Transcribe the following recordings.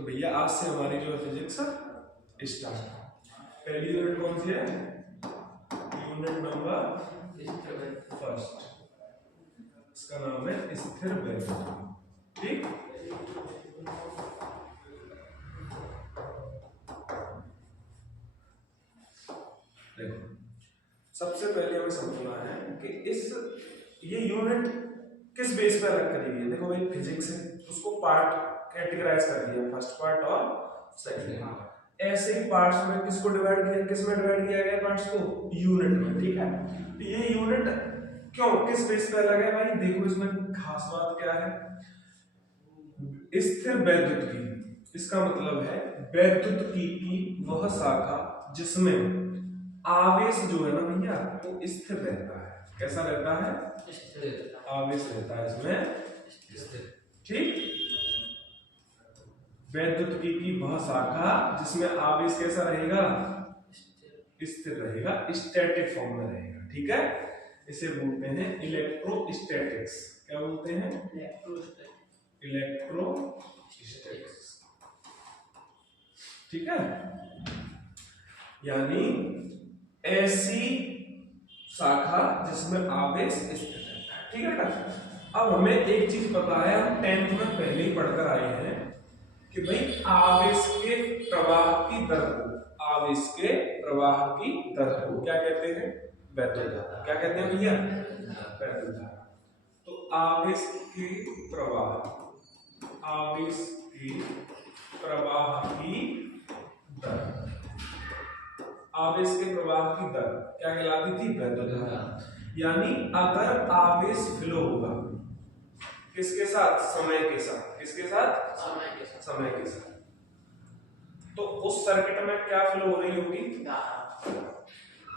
तो भैया आज से हमारी जो फिजिक्स स्टार्ट। पहली यूनिट कौन सी है? यूनिट नंबर फर्स्ट, इसका नाम है स्थिर वैद्युत। ठीक, देखो सबसे पहले हमें समझना है कि ये यूनिट किस बेस पर अलग करी गई है। देखो भाई फिजिक्स है, उसको पार्ट कैटेगराइज कर दिया, फर्स्ट पार्ट और सेकंड पार्ट। ऐसे ही पार्ट्स में किसको डिवाइड किया, किस में डिवाइड किया गया पार्ट्स को? यूनिट में। ठीक है, तो ये यूनिट क्यों किस बेस पर अलग है भाई? देखो इसमें खास बात क्या है, स्थिर वैद्युतिकी। इसका मतलब है वैद्युतिकी की वह शाखा जिसमें आवेश जो है ना भैया वो स्थिर रहता है। कैसा रहता है? आवेश रहता है इसमें। ठीक, वैद्युतिकी की वह शाखा जिसमें आवेश कैसा रहेगा? स्थिर रहेगा, स्टैटिक फॉर्म में रहेगा। ठीक है, इसे बोलते हैं इलेक्ट्रोस्टैटिक्स। क्या बोलते हैं? इलेक्ट्रोस्टैटिक्स। ठीक है, यानी ऐसी शाखा जिसमें आवेश स्थिर रहता है। ठीक है ना। अब हमें एक चीज पता है, हम 10th में पहले ही पढ़कर आए हैं कि भाई आवेश के प्रवाह की दर को, आवेश के प्रवाह की दर को क्या कहते हैं? वैद्युत धारा। क्या कहते हैं भैया? वैद्युत धारा। तो आवेश के प्रवाह, आवेश के प्रवाह की दर, आवेश के प्रवाह की दर क्या कहलाती थी? वैद्युत धारा। यानी अगर आवेश फ्लो होगा किसके साथ? समय के साथ। किसके साथ? समय के साथ। तो उस सर्किट में क्या फ्लो हो रही होगी?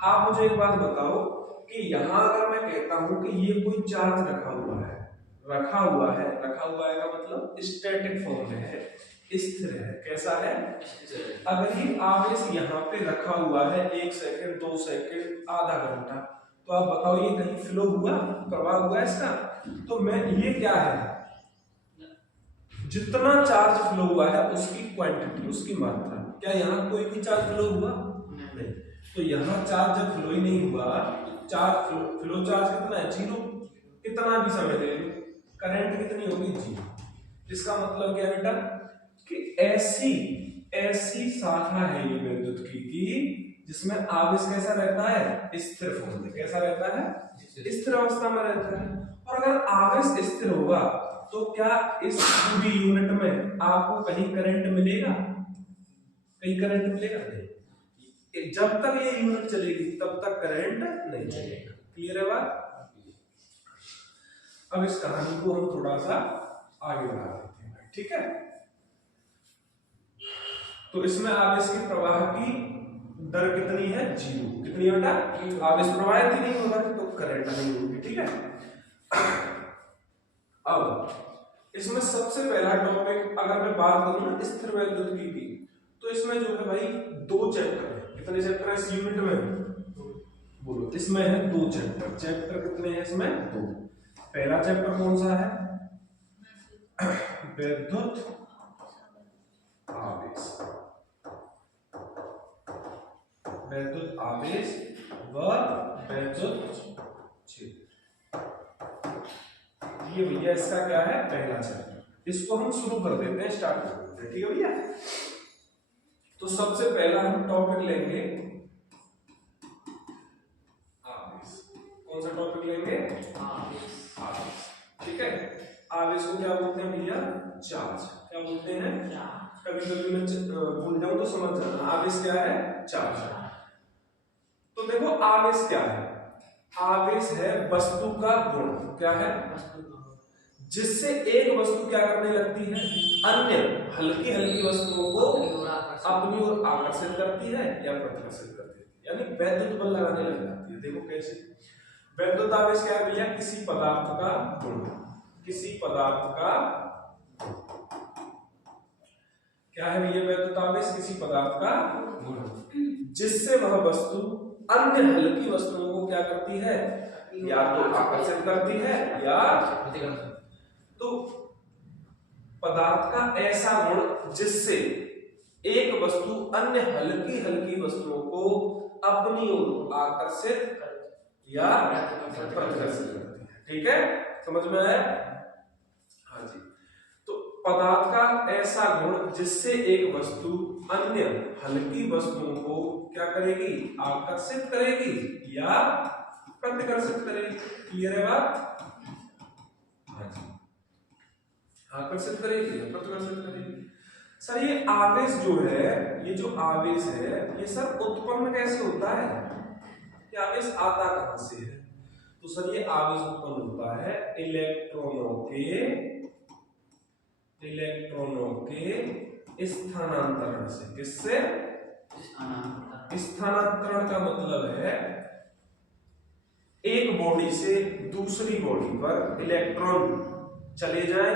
आप मुझे एक बात बताओ कि यहां अगर मैं कहता हूं कि ये कोई चार्ज रखा हुआ है, रखा हुआ है का मतलब स्टैटिक फॉर्म में है, स्थिर है। कैसा है? अगर ये आवेश यहाँ पे रखा हुआ है 1 सेकंड, 2 सेकंड, आधा घंटा, तो आप बताओ ये कहीं फ्लो हुआ, प्रवाह हुआ इसका? तो मैं ये क्या है, जितना चार्ज फ्लो हुआ है उसकी क्वांटिटी, उसकी मात्रा। क्या यहाँ कोई भी चार्ज फ्लो हुआ? नहीं। तो यहाँ चार्ज जब फ्लो ही नहीं हुआ, चार्ज फ्लो चार्ज कितना है? 0। कितना भी समय ले लो, करंट कितनी होगी? 0। इसका मतलब क्या बेटा कि ऐसी शाखा है ये वैद्युतिकी की जिसमें आवेश कैसा रहता है? स्थिर फॉर्म में। कैसा रहता है? स्थिर अवस्था में रहता है। और अगर आवेश स्थिर होगा तो क्या इस पूरी यूनिट में आपको कहीं करंट मिलेगा? कहीं करंट मिलेगा नहीं। जब तक ये यूनिट चलेगी तब तक करंट नहीं चलेगा। क्लियर है बात? अब इस कहानी को हम थोड़ा सा आगे बढ़ा देते हैं। ठीक है, तो इसमें आवेश के प्रवाह की दर कितनी है? 0। कितनी बेटा? आवेश प्रवाहित ही नहीं होगा तो करंट नहीं होगी। ठीक है, अब इसमें सबसे पहला टॉपिक अगर मैं बात करूं ना स्थिर वैद्युतिकी की, तो इसमें जो है भाई 2 चैप्टर है। कितने चैप्टर है इस यूनिट में? बोलो। इसमें है 2 चैप्टर। चैप्टर कितने हैं इसमें? 2। पहला चैप्टर कौन सा है? वैद्युत आवेश, वैद्युत आवेश व वैद्युत क्षेत्र। ये भैया इसका क्या है? पहला चैप्टर। इसको हम शुरू कर देते हैं, स्टार्ट कर देते हैं। ठीक है भैया, तो सबसे पहला हम टॉपिक लेंगे आवेश। कौन सा टॉपिक लेंगे? आवेश। ठीक है, आवेश को क्या बोलते हैं भैया? चार्ज। क्या बोलते हैं? कभी कभी मैं भूल जाऊं तो समझ जाना। आवेश क्या है? चार्ज। तो देखो आवेश क्या है? आवेश है वस्तु का गुण। क्या है? जिससे एक वस्तु क्या करने लगती है? अन्य हल्की हल्की वस्तुओं को अपनी ओर आकर्षित करती है या प्रतिकर्षित करती है, यानी वैद्युत बल लगाने लग जाती है। देखो कैसे? वैद्युत आवेश क्या है भैया? किसी पदार्थ का गुण। किसी पदार्थ का क्या है भैया? वैद्युत आवेश किसी पदार्थ का गुण जिससे वह वस्तु अन्य हल्की वस्तुओं को क्या करती है? या तो आकर्षित करती है या तो पदार्थ का ऐसा गुण जिससे एक वस्तु अन्य हल्की हल्की वस्तुओं को अपनी ओर आकर्षित या प्रतिकर्षित करती है। ठीक है, समझ में आया? हाँ जी। तो पदार्थ का ऐसा गुण जिससे एक वस्तु अन्य हल्की वस्तुओं को क्या करेगी? आकर्षित करेगी या प्रतिकर्षित करेगी। क्लियर है बात? हाँ जी, आकर्षित करेगी या प्रतिकर्षित करेगी। सर ये आवेश जो है, ये जो आवेश है, ये सर उत्पन्न कैसे होता है? ये आवेश आता कहां से है? तो सर ये आवेश उत्पन्न होता है इलेक्ट्रॉनों के स्थानांतरण से। किससे? स्थानांतरण का मतलब है एक बॉडी से दूसरी बॉडी पर इलेक्ट्रॉन चले जाएं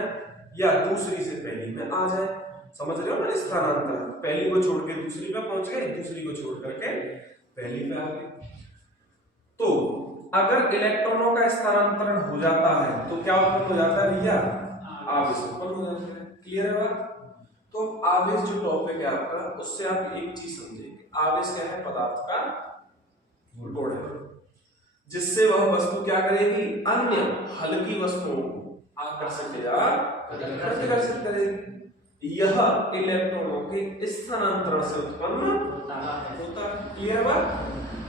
या दूसरी से पहली में आ जाए। समझ रहे हो ना? स्थानांतरण, पहली को छोड़ के दूसरी पे पहुंच गए, दूसरी को छोड़ करके पहली पे आ गए। तो अगर इलेक्ट्रॉनों का स्थानांतरण हो जाता है तो क्या उत्पन्न हो जाता है भैया? आवेश उत्पन्न हो जाता है। क्लियर है बात? तो आवेश जो टॉपिक है आपका, उससे आप एक चीज समझेंगे, आवेश क्या है? पदार्थ का गुण है जिससे वह वस्तु क्या करेगी? अन्य हल्की वस्तुओं को आकर्षित या प्रतिकर्षित करेगी। यह इलेक्ट्रॉनों के स्थानांतरण से उत्पन्न होता है। क्लियर बात?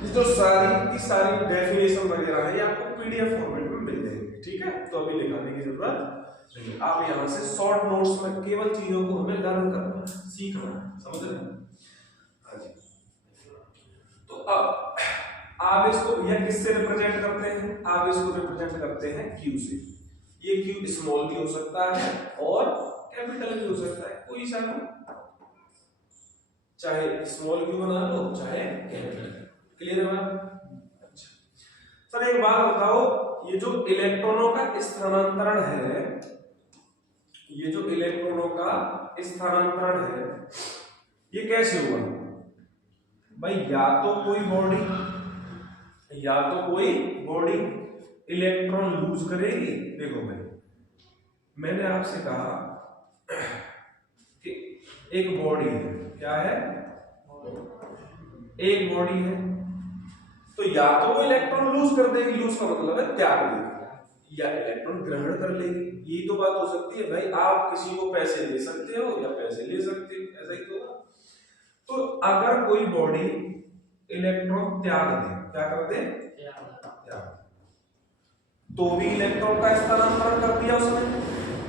ये जो सारी की सारी डेफिनेशन वगैरह है, ये आपको पीडीएफ फॉर्मेट में मिल जाएगी। ठीक है, तो अभी लिखाने की जरूरत नहीं। आप यहाँ से शॉर्ट नोट्स में केवल चीजों को हमें लर्न करना है, सीखना है। समझ रहे हैं? हाँ जी। तो अब आवेश को यह किससे रिप्रेजेंट करते हैं? आवेश को रिप्रेजेंट करते हैं क्यू से। ये क्यू स्मॉल भी हो सकता है और कैपिटल भी हो सकता है, कोई सा भी, चाहे स्मॉल क्यू बना लो चाहे कैपिटल। क्लियर है बात? अच्छा सर एक बात बताओ, ये जो इलेक्ट्रॉनों का स्थानांतरण है, ये जो इलेक्ट्रॉनों का स्थानांतरण है, ये कैसे हुआ भाई? या तो कोई बॉडी इलेक्ट्रॉन लूज करेगी। देखो भाई, मैंने आपसे कहा कि एक बॉडी है, क्या है? एक बॉडी है, तो या तो वो इलेक्ट्रॉन लूज कर देगी, लूज का मतलब है त्याग देगी, या इलेक्ट्रॉन ग्रहण कर लेगी। यही तो बात हो सकती है भाई। आप किसी को पैसे दे सकते हो या पैसे ले सकते हो, ऐसा ही तो। तो अगर कोई बॉडी इलेक्ट्रॉन त्याग दे, क्या कर दे? त्याग, तो भी इलेक्ट्रॉन का स्थानांतरण कर दिया उसने,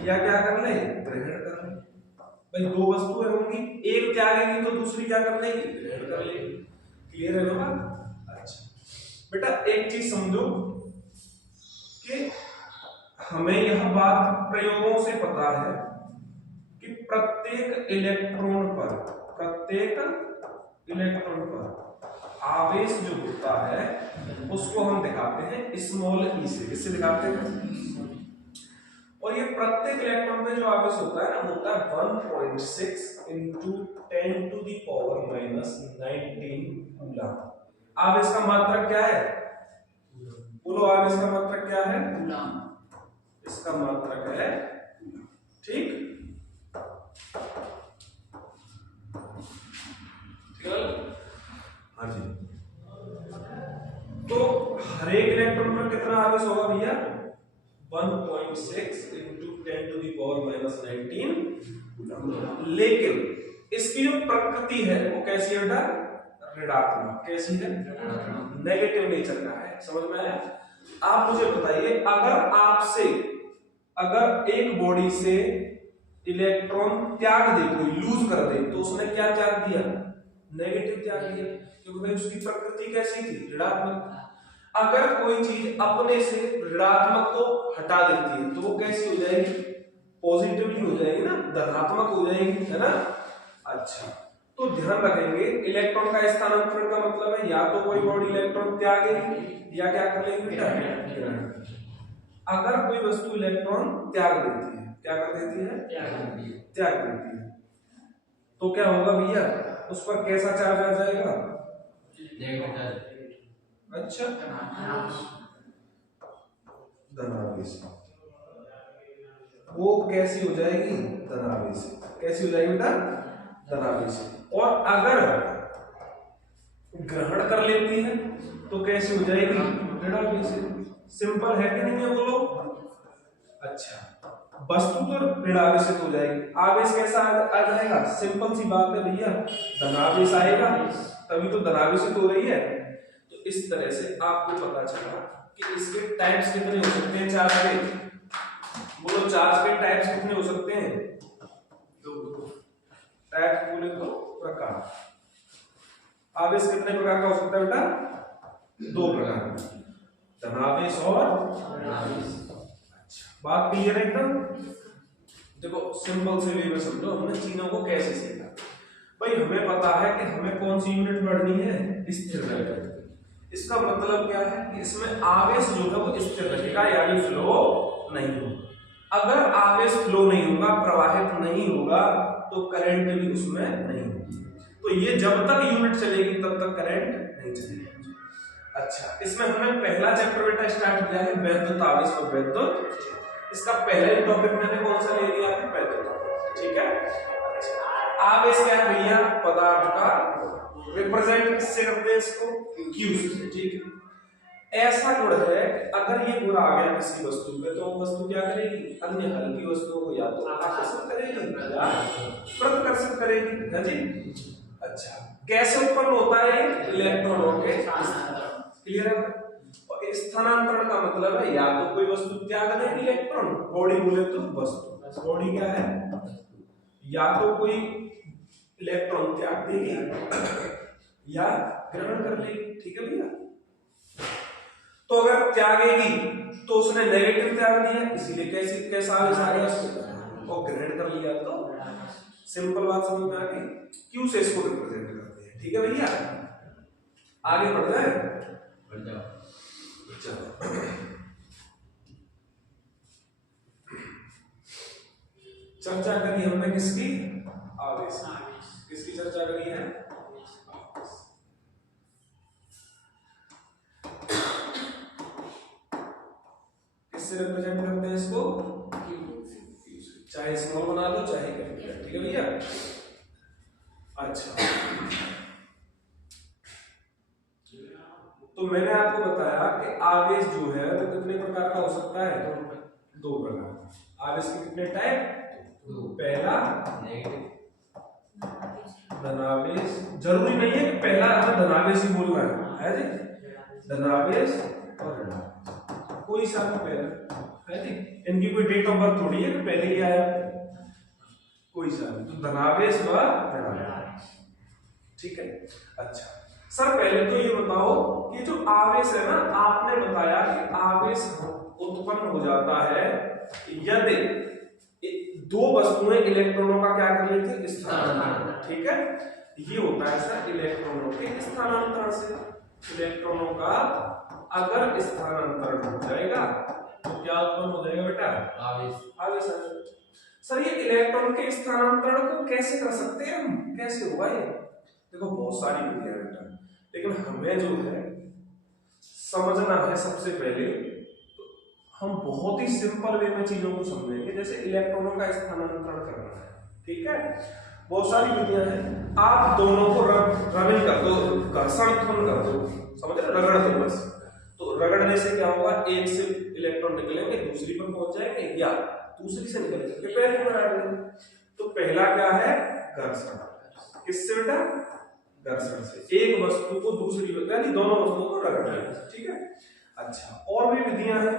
या क्या कर ले? ग्रहण कर ले। भाई दो वस्तुएं होंगी, एक त्यागेगी तो दूसरी क्या कर लेगी? ग्रहण कर लेगी। क्लियर है ना? अच्छा बेटा एक चीज समझो कि हमें यह बात प्रयोगों से पता है कि प्रत्येक इलेक्ट्रॉन पर आवेश जो होता है उसको हम दिखाते हैं स्मॉल ई से। किससे दिखाते हैं? और ये प्रत्येक इलेक्ट्रॉन पे जो आवेश होता है ना, होता है 1.6 into 10 to the power minus 19 coulomb. आवेश का मात्रक क्या है? बोलो, आवेश का मात्रक क्या है? कूलम। इसका मात्रक है, ठीक? हाँ जी। तो हर एक इलेक्ट्रॉन पर कितना आवेश होगा भैया? 1.6 into 10 to the power minus 19 coulomb. लेकिन इसकी जो प्रकृति है वो कैसी है बेटा? ऋणात्मक। कैसी है? नेगेटिव नेचर का है। समझ में आया? आप मुझे बताइए, अगर एक बॉडी से इलेक्ट्रॉन त्याग दे, कोई लूज कर दे, तो उसने क्या त्याग दिया? नेगेटिव त्याग दिया, क्योंकि भाई उसकी प्रकृति कैसी थी? ऋणात्मक। अगर कोई चीज अपने से ऋणात्मक को हटा देती है तो वो कैसी हो जाएगी? पॉजिटिवली हो जाएगी ना, धनात्मक हो जाएगी, है ना? अच्छा, तो ध्यान रखेंगे इलेक्ट्रॉन का स्थानांतरण का मतलब है या तो कोई बॉडी इलेक्ट्रॉन त्यागेगी या क्या कर लेगी? अगर कोई वस्तु इलेक्ट्रॉन त्याग देती है, क्या कर देती है? त्याग देती है, तो क्या होगा भैया? उस पर कैसा चार्ज आ जाएगा? अच्छा, धनावेश। वो कैसी हो जाएगी, धनावेश। कैसी हो जाएगी बेटा, धनावेश। और अगर ग्रहण कर लेती है तो कैसी हो जाएगी, ऋणावेश। सिंपल है कि नहीं है बोलो। अच्छा, वस्तु तो ऋणावेशित हो जाएगी, आवेश कैसा आ जाएगा, सिंपल सी बात है भैया, धनावेश आएगा, तभी तो धनावेशित हो रही है। तो इस तरह से आपको पता चला कि इसके टाइप्स कितने हो सकते हैं, चार्ज के। बोलो चार्ज के टाइप्स कितने हो सकते हैं, दो। टाइप बोले तो प्रकार। आवेश कितने प्रकार का हो सकता है बेटा, दो प्रकार का, धनावेश और ऋणावेश। बात क्लियर है एकदम। देखो सिंपल से वे में समझो, हमने चीजों को कैसे सीखा। भाई हमें पता है कि हमें कौन सी यूनिट पढ़नी है, स्थिर वेग। इसका मतलब क्या है कि इसमें आवेश जो है वो स्थिर रहेगा, यानी फ्लो नहीं होगा। अगर आवेश फ्लो नहीं होगा, प्रवाहित नहीं होगा, तो करंट भी उसमें नहीं होगी। तो ये जब तक यूनिट चलेगी तब तक करंट नहीं चलेगी। अच्छा, इसमें हमने पहला चैप्टर बेटा स्टार्ट किया है वैद्युत आवेश और वैद्युत। इसका पहला ही टॉपिक मैंने कौन सा ले लिया है, वैद्युत। ठीक है। अच्छा, आवेश क्या है भैया, पदार्थ का रिप्रेजेंट किससे करते हैं इसको, क्यू से। ठीक है। ऐसा गुण है कि अगर ये गुण आ गया किसी वस्तु पे तो वो वस्तु क्या करेगी, अन्य हल्की वस्तुओं को या तो आकर्षित करेगी या प्रतिकर्षित करेगी, है जी। अच्छा, कैसे उत्पन्न होता है, इलेक्ट्रॉनों के क्लियर है। और स्थानांतरण का मतलब है या तो कोई वस्तु त्याग देगी इलेक्ट्रॉन, बॉडी बोले तो वस्तु, बॉडी क्या है, या तो कोई इलेक्ट्रॉन त्याग देगी या ग्रहण कर लेगी। ठीक है भैया। तो अगर त्यागेगी तो उसने नेगेटिव त्याग दिया, इसीलिए कैसा आवेश आ गया उसमें, और ग्रहण कर लिया तो सिंपल बात समझ में आ गई। क्यू से इसको रिप्रेजेंट करते हैं। ठीक है भैया, आगे बढ़ जाए, बढ़ जाओ। चलो चर्चा करी हमने किसकी, आवेश। किसकी चर्चा करी है, किससे रिप्रेजेंट करते हैं इसको, चाहे स्मॉल बना दो चाहे कैपिटल। ठीक है भैया। अच्छा, तो मैंने आपको बताया कि आवेश जो है वो कितने प्रकार का हो सकता है, दो प्रकार। आवेश के कितने टाइप, पहला धनावेश, जरूरी नहीं है कि पहला हमें धनावेश ही बोलना है जी, धनावेश और ऋणावेश, कोई सा भी पहला है जी। इनकी कोई डेट ऑफ बर्थ थोड़ी है कि पहले ही आया, कोई सा भी, तो धनावेश व ऋणावेश। ठीक है। अच्छा सर, पहले तो ये बताओ कि जो आवेश है ना, आपने बताया कि आवेश उत्पन्न हो जाता है यदि दो वस्तुएं इलेक्ट्रॉनों का क्या कर लेती है, स्थानांतरण। ठीक है, ये होता है सर इलेक्ट्रॉनों के स्थानांतरण से। इलेक्ट्रॉनों का अगर स्थानांतरण हो जाएगा तो क्या उत्पन्न हो जाएगा बेटा, आवेश। आवेश आ जाएगा। सर ये इलेक्ट्रॉन के स्थानांतरण को कैसे कर सकते हैं हम, कैसे होगा ये? देखो बहुत सारी विधियां बेटा, लेकिन हमें जो है समझना है सबसे पहले, तो हम बहुत ही सिंपल वे में चीजों को समझेंगे। जैसे इलेक्ट्रॉनों का स्थानांतरण करना है, ठीक है, बहुत सारी विधियां हैं। आप दोनों को रबिंग कर दो, घर्षण कर दो, समझ रहे, रगड़ दो बस। तो रगड़ने से क्या होगा, एक से इलेक्ट्रॉन निकलेंगे दूसरी पर पहुंच जाएंगे, या दूसरी से निकल करके पहले में रगड़ देंगे। तो पहला क्या है, घर्षण। किससे बेटा, घर्षण से। एक वस्तु को दूसरी, यानी दोनों वस्तुओं को रगड़ देंगे। ठीक है। अच्छा, और भी विधियां हैं।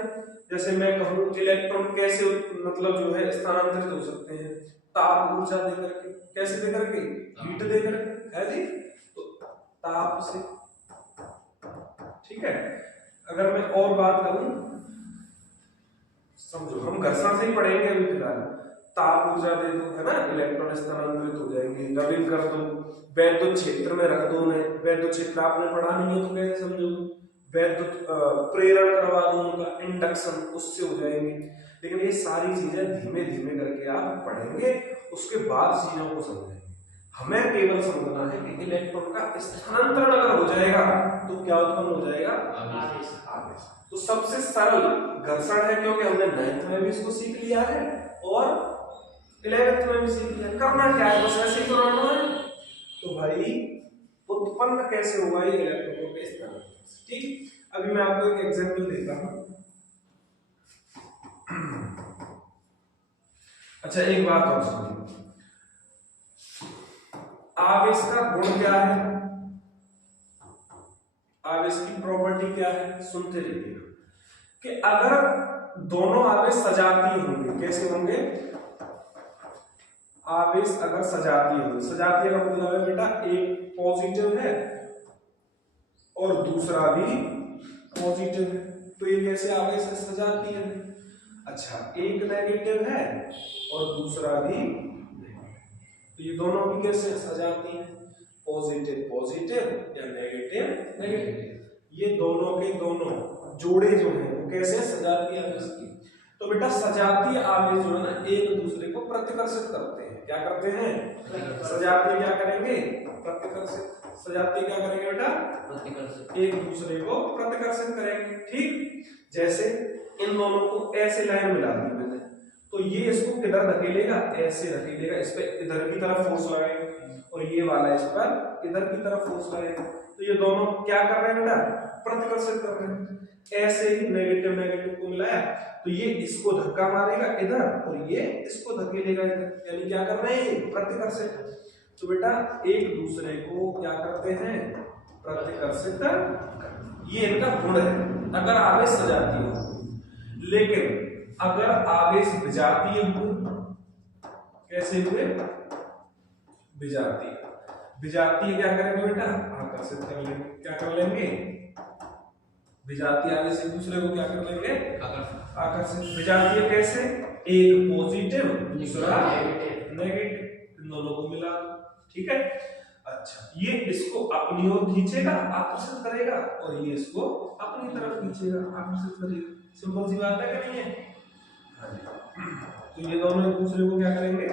जैसे मैं कहूं इलेक्ट्रॉन कैसे मतलब जो है स्थानांतरित हो सकते हैं, ताप ऊर्जा देकर के। कैसे देकर के, हीट देकर के, है जी। तो ताप से, ठीक है। अगर मैं और बात करूं, समझो हम घर्षण से ही पढ़ेंगे अभी फिलहाल। ताप ऊर्जा दे दो, है ना, इलेक्ट्रॉन स्थानांतरित हो जाएंगे। रबिंग कर दो, वैद्युत क्षेत्र में रख दो। वैद्युत क्षेत्र आपने पढ़ा नहीं है तो कैसे समझो। वैद्युत प्रेरण करवा दो उनका, इंडक्शन, उससे हो जाएंगे। लेकिन ये सारी चीजें धीमे धीमे करके आप पढ़ेंगे, उसके बाद चीजों को समझेंगे। हमें केवल समझना है कि इलेक्ट्रॉन का स्थानांतरण अगर हो जाएगा तो क्या उत्पन्न हो जाएगा, आवेश। तो सबसे सरल घर्षण है, क्योंकि हमने 9th में भी इसको सीख लिया है और 11th में भी सीख लिया। करना क्या है, बस ऐसे ही तो रहना है। तो भाई उत्पन्न कैसे हुआ ये इलेक्ट्रॉनों के स्थानांतरण, ठीक। अभी मैं आपको एक एग्जांपल देता हूं। अच्छा एक बात और सुनिए, आवेश का गुण क्या है, आवेश की प्रॉपर्टी क्या है, सुनते रहिएगा। कि अगर दोनों आवेश सजातीय होंगे, कैसे होंगे, आवेश अगर सजातीय होंगे, सजातीय का मतलब है बेटा एक पॉजिटिव है और दूसरा भी पॉजिटिव है, तो ये कैसे आवेश सजातीय है। अच्छा एक नेगेटिव है और दूसरा भी नेगेटिव, तो ये दोनों भी कैसे सजाती हैं, पॉजिटिव पॉजिटिव या नेगेटिव नेगेटिव, ये दोनों के दोनों जोड़े जो हैं वो कैसे सजातीय आवेश की। तो बेटा सजातीय आवेश जो है ना एक दूसरे को प्रतिकर्षित करते हैं, क्या करते हैं, सजातीय क्या करेंगे, प्रतिकर्षित, सजातीय क्या करेंगे बेटा, प्रतिकर्षित, एक दूसरे को प्रतिकर्षित करेंगे, ठीक। जैसे इन दोनों को ऐसे लाइन मिला दी मैंने, तो ये इसको किधर धकेलेगा, ऐसे धकेलेगा, इस पे इधर की तरफ फोर्स लगाएगा और ये वाला इस पर इधर की तरफ फोर्स लगाएगा, तो ये दोनों क्या कर रहे हैं बेटा, प्रतिकर्षित कर रहे हैं। ऐसे ही नेगेटिव नेगेटिव को मिलाया तो ये इसको धक्का मारेगा इधर और ये इसको धकेलेगा इधर, यानी क्या कर रहे हैं, प्रतिकर्षित। तो बेटा एक दूसरे को क्या करते हैं, प्रतिकर्षित, ये इनका गुण है अगर आवेश सजातीय हो। लेकिन अगर आवेश विजातीय हुए, कैसे हुए, विजातीय, विजातीय क्या करेंगे बेटा, आकर्षित कर लेंगे, क्या कर लेंगे, विजातीय आवेश एक दूसरे को क्या कर लेंगे, आकर्षित। विजातीय कैसे, एक पॉजिटिव दूसरा नेगेटिव, इन दोनों को मिला, ठीक है। अच्छा ये इसको अपनी ओर खींचेगा, आकर्षित करेगा, और ये इसको अपनी तरफ खींचेगा, आकर्षित करेगा, सिंपल सी बात है कि नहीं है। तो ये दोनों एक दूसरे को क्या करेंगे,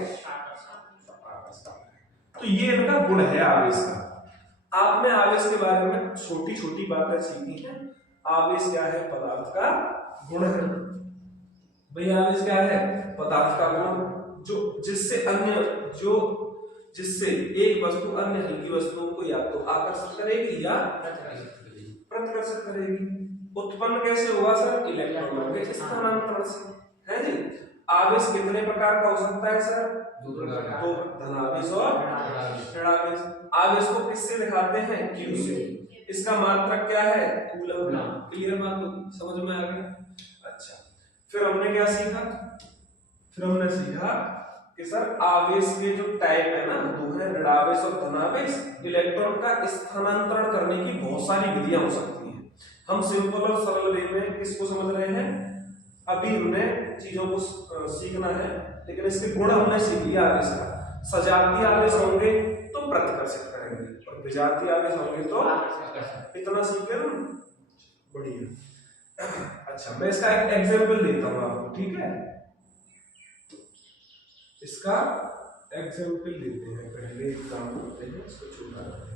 तो ये इनका गुण है आवेश का। आपने आवेश के बारे में छोटी छोटी बातें सीखी हैं। आवेश क्या है, पदार्थ का गुण है भाई, आवेश क्या है, पदार्थ का गुण, जो जिससे अन्य, जो जिससे एक वस्तु अन्य हल्की वस्तुओं को या तो आकर्षित करेगी या प्रतिकर्षित करेगी। उत्पन्न कैसे हुआ सर, इलेक्ट्रॉनों के स्थानांतरण से, है जी। आवेश कितने प्रकार का हो सकता है सर, दो, धनावेश और ऋणावेश। आवेश को किससे दिखाते हैं, Q से, इसका मात्रक क्या है, कूलम। क्लियर बात होगी, समझ में आ गया। अच्छा फिर हमने क्या सीखा, फिर हमने सीखा कि सर आवेश के जो टाइप है ना दो है, ऋणावेश और धनावेश। इलेक्ट्रॉन का स्थानांतरण करने की बहुत सारी विधियां हो सकती हैं। हम सिंपल और सरल वे में किसको समझ रहे हैं, अभी हमने चीजों को सीखना है, लेकिन इसके गुण हमने सीख लिया आवेश का। सजातीय आवेश होंगे तो प्रतिकर्षित करेंगे और विजातीय आवेश होंगे तो, इतना सीखे ना, बढ़िया। अच्छा मैं इसका एक एग्जांपल देता हूं आपको, ठीक है। इसका एग्जांपल देते हैं, पहले एक काम करते हैं, इसको छोटा करते हैं।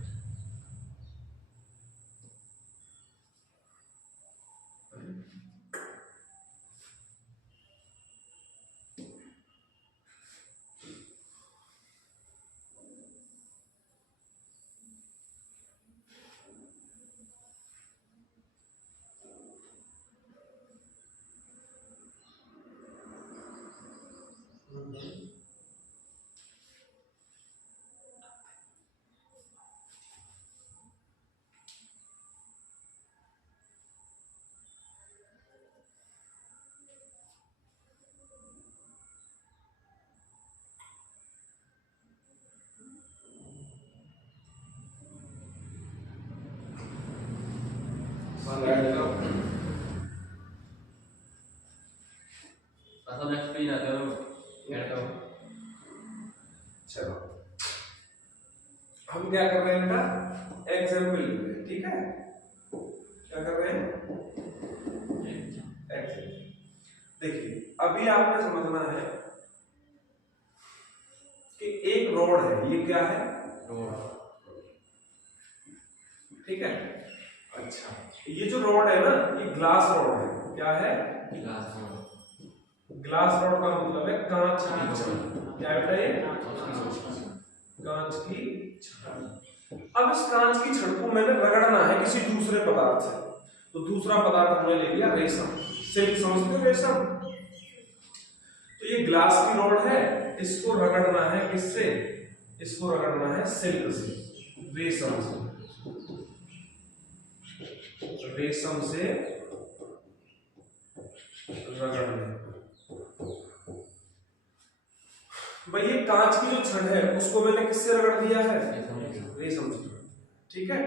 चलो हम क्या कर रहे हैं बेटा, एग्जाम्पल ले रहे हैं, ठीक है। क्या कर रहे हैं, एग्जाम्पल। देखिए अभी आपने समझना है कि एक रॉड है, ये क्या है, रॉड, ठीक है। अच्छा ये जो रॉड है ना, ये ग्लास रॉड है, क्या है, ग्लास रॉड। ग्लास रॉड का मतलब है कांच की छड़। क्या बेटा ये कांच की छड़। अब इस कांच की छड़ को मैंने रगड़ना है किसी दूसरे पदार्थ से, तो दूसरा पदार्थ हमने ले लिया रेशम। सिल्क समझते हो रेशम? तो ये ग्लास की रॉड है, इसको रगड़ना है किससे? इसको रगड़ना है सिल्क से, रेशम से। रेशम से रगड़ना। भाई ये कांच की जो छड़ है उसको मैंने किससे रगड़ दिया है? रेशम से। ठीक है।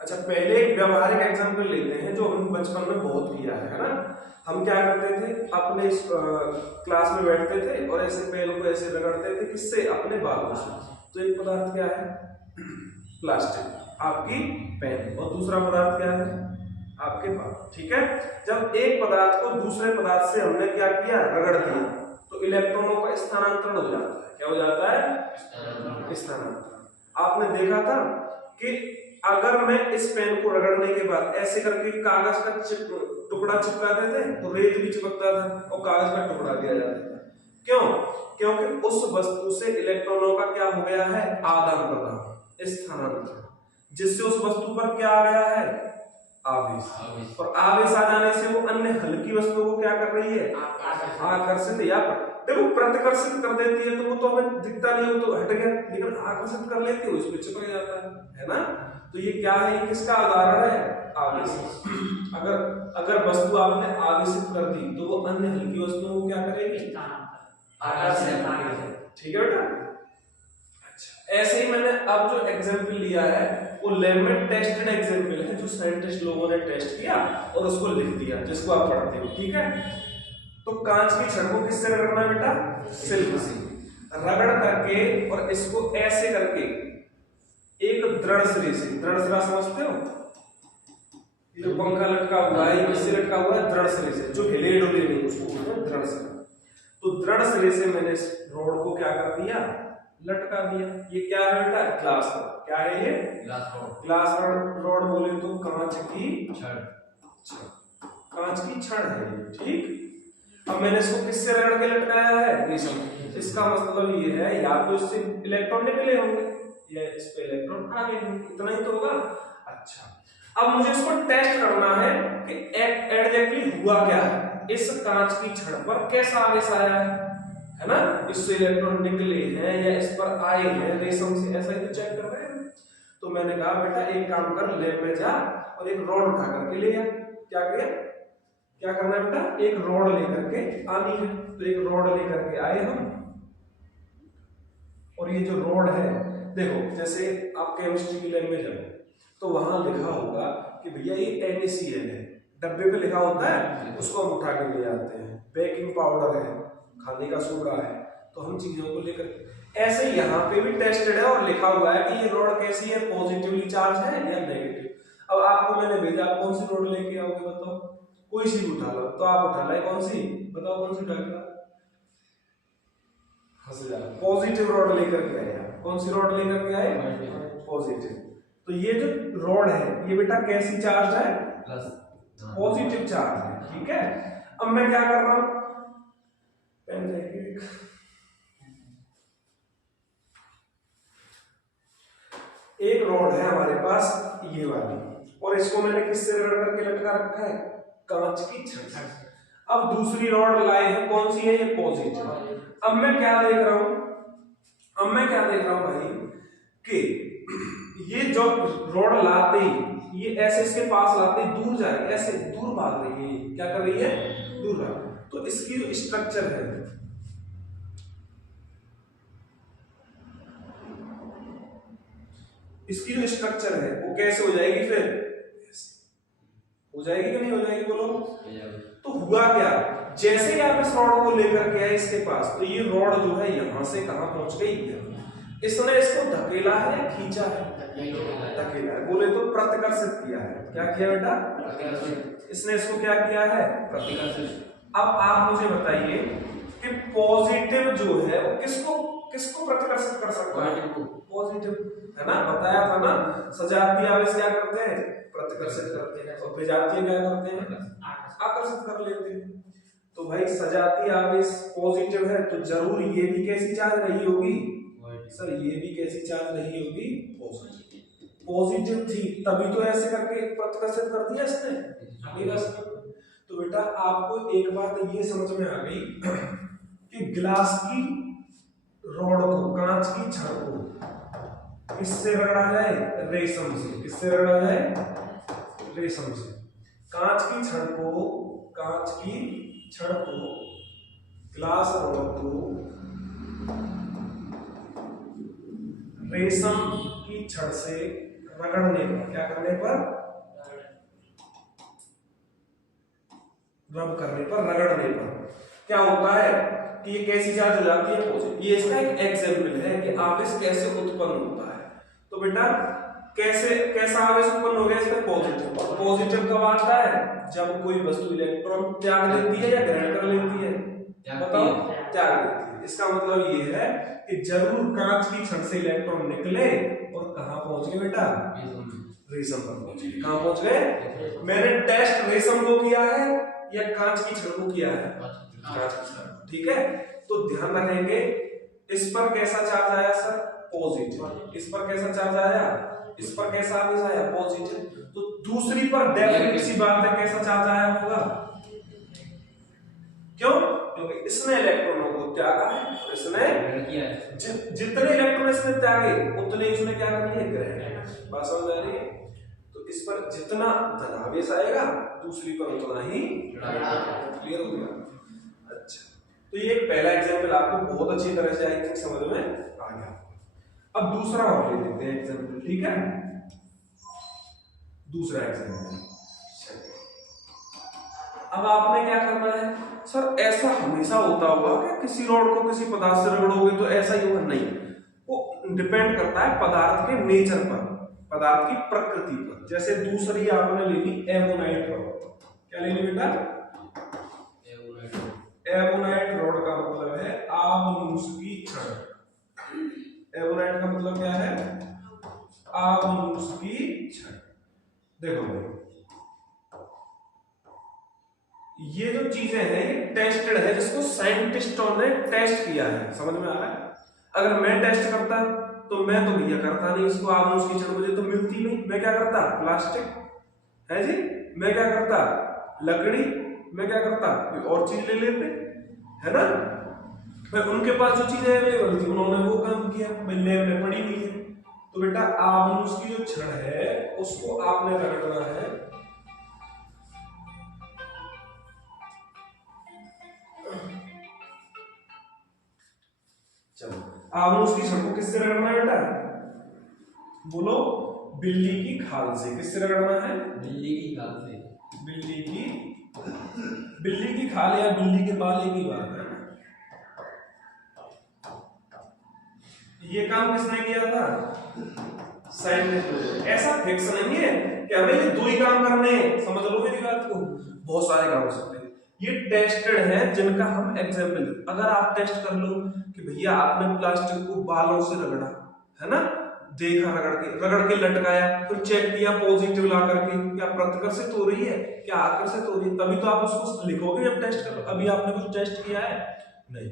अच्छा पहले एक व्यवहारिक एग्जांपल लेते हैं जो हम बचपन में बहुत किया है ना। हम क्या करते थे, अपने क्लास में बैठते थे और ऐसे पैरों को ऐसे रगड़ते थे, किससे? अपने बालों से। तो एक पदार्थ क्या है? प्लास्टिक, आपकी पेन, और दूसरा पदार्थ क्या है? आपके बाल। ठीक है। जब एक पदार्थ को दूसरे पदार्थ से हमने क्या किया? रगड़ दिया, तो इलेक्ट्रॉनों का स्थानांतरण हो जाता है। क्या हो जाता है? स्थानांतरण। आपने देखा था कि अगर मैं इस पेन को रगड़ने के बाद ऐसे करके कागज का टुकड़ा चिपकाते थे तो रेत भी चिपकता था और कागज का टुकड़ा दिया जाता था। क्यों? क्योंकि उस वस्तु से इलेक्ट्रॉनों का क्या हो गया है? आदान प्रदान, स्थानांतरण, जिससे उस वस्तु पर क्या आ गया है? आवेश। और आवेश आ जाने से वो अन्य हल्की वस्तुओं को क्या कर रही है? आकर्षित या देखो प्रतिकर्षित कर देती है, तो वो तो हमें दिखता नहीं, वो तो हट गया, लेकिन आकर्षित कर लेती है, उसमें चिपक जाता है ना। तो ये क्या है? ये किसका उदाहरण है? आवेश। अगर वस्तु आपने आवेशित कर दी तो वो अन्य हल्की वस्तुओं को क्या करेगी? आकर्षित करेगी। ठीक है बेटा। अच्छा ऐसे ही मैंने अब जो एग्जाम्पल लिया है वो लैब में टेस्टेड एग्जाम्पल है, जो साइंटिस्ट लोगों ने टेस्ट किया और उसको लिख दिया, जिसको आप पढ़ते हो। ठीक है। तो कांच की छड़ को किससे रगड़ना बेटा? सिल्क से। रगड़ करके और इसको ऐसे करके एक दृढ़ सिरे से, दृढ़ सिरा समझते हो? ये जो पंखा लटका हुआ है, किससे लटका हुआ है? दृढ़ सिरे से, जो हिले डुले नहीं, उसको बोलते हैं दृढ़ सिरा। तो दृढ़ सिरे से मैंने इस रोड को क्या कर दिया? लटका दिया। ये क्या है बेटा? Glass rod. क्या है ये? Glass rod. ग्लास रॉड बोले तो कांच की छड़। कांच की छड़ है ये। ठीक। अब मैंने इसको किससे रगड़ के लटकाया है? रेशम। इसका मतलब ये है या तो इससे इलेक्ट्रॉन निकले होंगे या इस पे इलेक्ट्रॉन आ गए होंगे, इतना ही तो होगा। अच्छा अब मुझे इसको टेस्ट करना है कि एग्जैक्टली हुआ क्या है, इस कांच की छड़ पर कैसा आवेश आया है ना? इससे इलेक्ट्रॉन निकले हैं या इस पर आए हैं रेशम से, ऐसा ही तो चेक कर रहे हैं। तो मैंने कहा बेटा एक काम कर, लैब में जा और एक रॉड उठा करके ले आ। क्या किया? क्या करना है बेटा? एक रॉड लेकर के आनी है। तो एक रॉड लेकर के आए हम, और ये जो रॉड है देखो, जैसे आप केमिस्ट्री की लैब में जाओ तो वहां लिखा होगा कि भैया ये NaCl है, डब्बे पे लिखा होता है, उसको हम उठा के ले आते हैं। बेकिंग पाउडर है, खाने का सोडा है, तो हम चीजों को लेकर ऐसे यहाँ पे भी टेस्टेड है और लिखा हुआ है कि ये रॉड कैसी है, पॉजिटिवली चार्ज है या नेगेटिव। अब आपको मैंने भेजा, आप कौन सी रॉड लेके आओगे बताओ? कोई सी भी उठा लो। तो आप उठा लाए कौन सी? बताओ कौन सी उठा के? पॉजिटिव रॉड लेकर के आए। कौन सी रॉड लेकर के आए? पॉजिटिव। तो ये जो रॉड है ये बेटा कैसी चार्ज है? पॉजिटिव चार्ज है। ठीक है। अब मैं क्या कर रहा हूं, पेन लेके एक रॉड है हमारे पास ये वाली, और इसको मैंने किससे रगड़ करके लटका रखा है? कांच की छड़। अब दूसरी रॉड लाए हैं, कौन सी है? ये पॉजिटिव। अब मैं क्या देख रहा हूं? अब मैं क्या देख रहा हूं भाई कि ये जो रॉड लाते ही ये ऐसे इसके पास लाते ही दूर जा रही है, ऐसे दूर भाग रही है। क्या कर रही है? दूर भाग। तो इसकी जो स्ट्रक्चर है, इसकी जो स्ट्रक्चर है वो कैसे हो जाएगी? फिर हो जाएगी कि नहीं हो जाएगी? बोलो। तो हुआ क्या? जैसे ही आप इस रॉड को लेकर के आए इसके पास, तो ये रॉड जो है यहां से कहां पहुंच गई? इसने इसको धकेला है या खींचा है? धकेला है। बोले तो प्रतिकर्षित किया है। क्या किया बेटा? इसने इसको क्या किया है? प्रतिकर्षित। अब आप मुझे बताइए कि पॉजिटिव जो है वो किसको प्रतिकर्षित कर सकता है? पॉजिटिव, है ना? बताया था ना, सजातीय आवेश क्या करते हैं? प्रतिकर्षित करते हैं, और विजातीय क्या करते हैं? आकर्षित कर लेते हैं। तो भाई सजाती आवेश पॉजिटिव है तो जरूर ये भी कैसी चार्ज रही होगी सर, ये भी कैसी चार्ज रही होगी पॉजिटिव। पॉजिटिव थी तभी तो ऐसे करके प्रतिकर्षित कर दिया इसने। तो बेटा आपको एक बात ये समझ में आ गई कि गिलास की रॉड को, कांच की छड़ को किससे रगड़ा जाए, रेशम से। किससे रगड़ा जाए, रेशम से। कांच की छड़ को, कांच की छड़ को, ग्लास रॉड को रेशम की छड़ से रगड़ने पर, क्या करने पर, रब करने पर, रगड़ने पर क्या होता है कि ये कैसी चार्ज हो जाती है, पॉजिटिव। ये इसका एक एग्जाम्पल है कि आवेश कैसे उत्पन्न होता है। तो बेटा कैसा आवेश उत्पन्न हो गया इसमें, पॉजिटिव। पॉजिटिव कब आता है, जब कोई वस्तु इलेक्ट्रॉन त्याग देती है या ग्रहण कर लेती है, बताओ, त्याग देती है। इसका मतलब ये है कि जरूर कांच की छड़ से इलेक्ट्रॉन निकले और कहां पहुंच गए बेटा, रेशम पर पहुंच गए। कहां पहुंच गए, मैंने टेस्ट रेशम को किया है या कांच की छड़ को किया है, कांच की छड़। ठीक है, तो ध्यान रखेंगे इस पर कैसा चार्ज आया सर, पॉजिटिव। इस पर कैसा चार्ज आया, इस पर कैसा आवेश आया, पॉजिटिव। तो दूसरी पर डेफिनेट सी बात है कैसा चार्ज आया होगा, क्यों, क्योंकि इसने इलेक्ट्रॉनों को त्यागा है, इसने जितने इलेक्ट्रॉन इसने त्यागे उतने इसने क्या कर लिए, ग्रहण। बात समझ आ रही है। तो इस पर जितना धनावेश आएगा दूसरी पर उतना ही, क्लियर हो गया। अच्छा, तो ये एक पहला एग्जांपल आपको बहुत अच्छी तरह से आई थिंक समझ में आ गया। अब दूसरा और ले लेते हैं एग्जांपल, ठीक है। दूसरा एग्जांपल, अब आपने क्या करना है सर, ऐसा हमेशा होता होगा कि किसी रॉड को किसी पदार्थ से रगड़ोगे तो ऐसा ही होगा, नहीं। वो डिपेंड करता है पदार्थ के नेचर पर, पदार्थ की प्रकृति पर। जैसे दूसरी आपने लेनी एमोनाइट रॉड। क्या लेनी बेटा, एमोनाइट रॉड का मतलब है आबनूस की छड़। एमोनाइट का मतलब क्या है, आबनूस की छड़। देखो भाई ये जो चीजें हैं ये टेस्टेड है, जिसको साइंटिस्टों ने टेस्ट किया है। समझ में आ रहा है। अगर मैं टेस्ट करता तो मैं तो भैया करता नहीं इसको, आबनूस की छड़ मुझे तो मिलती नहीं। मैं क्या करता, प्लास्टिक है जी, मैं क्या करता, लकड़ी, मैं क्या करता, कोई और चीज ले लेते, है ना। भाई उनके पास जो चीजें अवेलेबल थी उन्होंने वो काम किया, भाई लैब में पड़ी हुई है। तो बेटा आबनूस की जो छड़ है उसको आपने रगड़ना है, चलो आबनूस की छड़ को किससे रगड़ना है बेटा, बोलो, बिल्ली की खाल से। किससे रगड़ना है, बिल्ली की खाल से। बिल्ली की खाल या बिल्ली के बाल एक ही बात है। ये काम किसने किया था, साइंटिस्ट। ऐसा फिक्स नहीं है कि हमें ये दो ही काम करने हैं, समझ लो मेरी बात को, बहुत सारे काम हो सकते हैं। ये टेस्टेड है जिनका हम एग्जाम्पल, अगर आप टेस्ट कर लो कि भैया आपने प्लास्टिक को बालों से रगड़ा, है ना, देखा, रगड़ के लटकाया, फिर चेक किया पॉजिटिव ला करके, क्या प्रतिकर्षित हो रही है, क्या आकर्षित हो रही है, तभी तो आप उसको लिखोगे जब टेस्ट करो। अभी आपने कुछ टेस्ट किया है, नहीं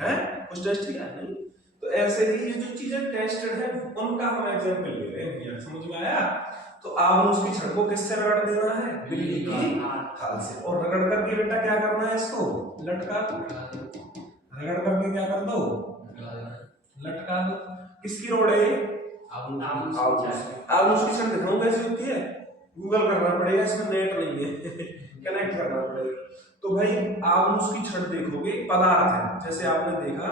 है, कुछ टेस्ट किया है, नहीं। तो ऐसे ही ये जो चीजें टेस्टेड है उनका हम एग्जाम्पल ले रहे हैं भैया, समझ में आया। तो आबनूस की छड़ को किससे रगड़ देना है, बिल्ली की खाल से। और रगड़ करके बेटा क्या करना है, इसको लटका दो, रगड़ करके क्या कर दो, लटका दो। किसकी रोड है, आबनूस की छड़ दिखाऊं कैसी होती है, गूगल करना पड़ेगा, इसमें नेट नहीं है कनेक्ट करना पड़ेगा। तो भाई आबनूस की छड़ देखोगे पदार्थ है, जैसे आपने देखा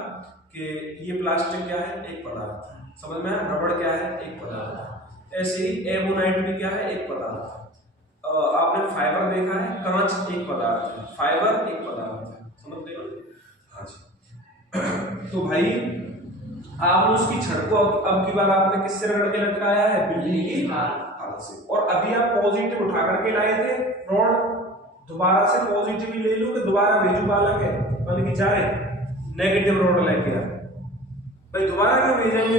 कि ये प्लास्टिक क्या है, एक पदार्थ है, समझ में, रबड़ क्या है, एक पदार्थ है। ऐसे ही एमोनाइट भी क्या है, एक पदार्थ है। आपने फाइबर देखा है, कांच एक पदार्थ है, फाइबर एक पदार्थ है, समझ रहे हो, हाँ जी। तो भाई आबनूस की छड़ को अब की बार आपने किससे रगड़ के लटकाया है, बिल्ली की खाल से। और अभी आप पॉजिटिव उठा करके लाए थे रॉड, दोबारा से पॉजिटिव ही ले लो कि दोबारा भेजू बालक है, मतलब कि जाए नेगेटिव रॉड लेके आ भाई, दोबारा क्या भेजेंगे,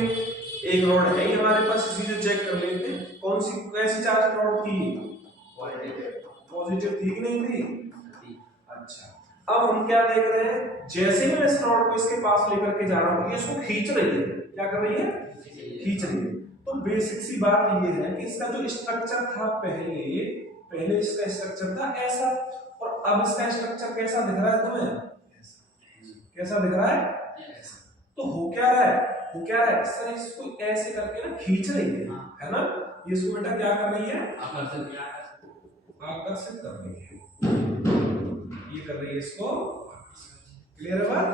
एक रॉड है ही हमारे पास, इसी से चेक कर लेते हैं कौन सी कैसी चार्ज रॉड थी, पॉजिटिव थी कि नहीं थी। अच्छा, अब हम क्या देख रहे हैं, जैसे ही मैं इस रॉड को इसके पास लेकर के जा रहा हूं, ये इसको खींच रही है। क्या कर रही है? खींच रही है। तो बेसिक सी बात ये है कि इसका जो स्ट्रक्चर था पहले इसका स्ट्रक्चर था ऐसा, और अब इसका स्ट्रक्चर कैसा दिख रहा है तुम्हें? कैसा दिख रहा है? ऐसा। तो हो क्या रहा है? सर इसको ऐसे करके ना खींच रही है ना? ये इसको बेटा क्या कर रही है? आकर्षित कर रही है। ये कर रही है इसको। क्लियर है बात?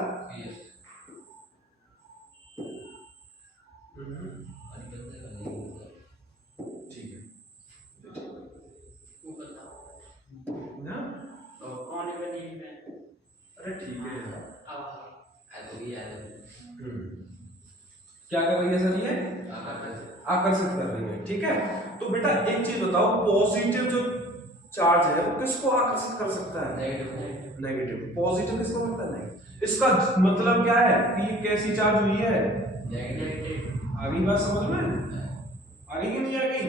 ठीक है ना? अरे ठीक है। क्या कर रही है सर? ये आकर्षित कर रही है। ठीक है। तो बेटा एक चीज बताओ, पॉजिटिव जो चार्ज है वो किसको आकर्षित कर सकता है? नेगेटिव। पॉजिटिव किसको करता है? नेगेटिव। इसका मतलब क्या है कि ये कैसी चार्ज हुई है? नेगेटिव। आगे बात समझ में आगे की नहीं आ गई?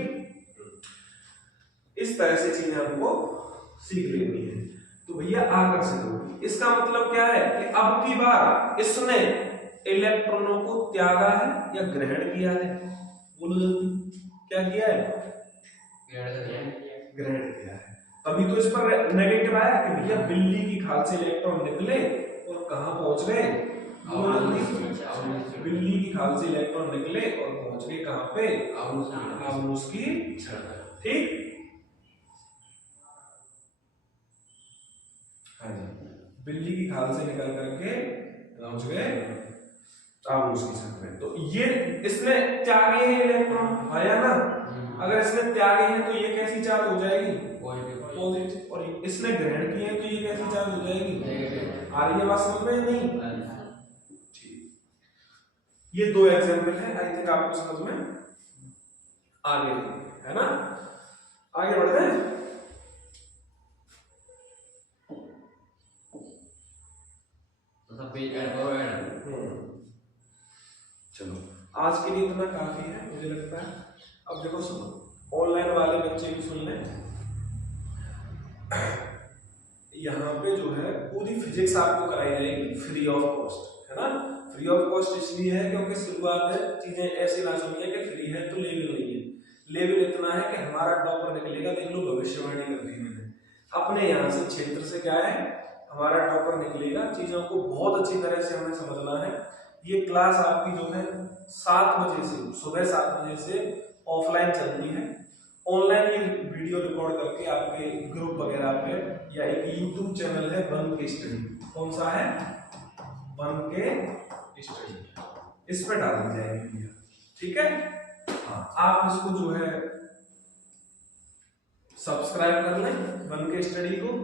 इस तरह से चीजें हमको सीख लेनी है। तो भैया आकर्षित होगी, इसका मतलब क्या है कि अब की बार इसने इलेक्ट्रॉनों को त्यागा है या ग्रहण किया है? बोलो जल्दी, क्या किया है? ग्रहण किया है। तभी तो इस पर नेगेटिव आया कि भैया बिल्ली की खाल से इलेक्ट्रॉन निकले और कहां पहुंच गए? बोलो जल्दी। बिल्ली की खाल से इलेक्ट्रॉन निकले और पहुंच गए कहां पे? आमूस की छड़। ठीक। हाँ जी, बिल्ली की खाल से निकल करके पहुंच गए आमूस की छड़ में। तो ये इसने त्यागे हैं इलेक्ट्रॉन, आया ना? अगर इसने त्यागे हैं तो ये कैसी चार्ज हो जाएगी? पॉजिटिव। और इसने ग्रहण किए हैं तो ये कैसी चार्ज हो जाएगी? नेगेटिव। आ रही है बात समझ में? नहीं? ठीक। ये दो एग्जांपल है, आई थिंक आपको समझ में आ गए है ना? आगे बढ़ते हैं। चलो आज के लिए इतना काफी है मुझे लगता है। अब देखो सुनो, ऑनलाइन वाले बच्चे भी सुन लें। यहाँ पे जो है पूरी फिजिक्स आपको कराई जाएगी फ्री ऑफ कॉस्ट, है ना? फ्री ऑफ कॉस्ट इसलिए है क्योंकि शुरुआत में चीजें ऐसी ना समझिए कि फ्री है तो लेवल नहीं है। लेवल इतना है कि हमारा टॉपर निकलेगा। देख लो, भविष्यवाणी कर दी मैंने अपने यहाँ से क्षेत्र से। क्या है? हमारा टॉपर निकलेगा। चीजों को बहुत अच्छी तरह से हमें समझना है। ये क्लास आपकी जो है 7 बजे से, सुबह 7 बजे से ऑफलाइन चलती है। ऑनलाइन ये वीडियो रिकॉर्ड करके आपके ग्रुप वगैरह पे, या एक यूट्यूब चैनल है वन के स्टडी, कौन सा है? वन के स्टडी, इस पे डाल दी जाएगी। ठीक है? हाँ, आप इसको जो है सब्सक्राइब कर लें वन के स्टडी को।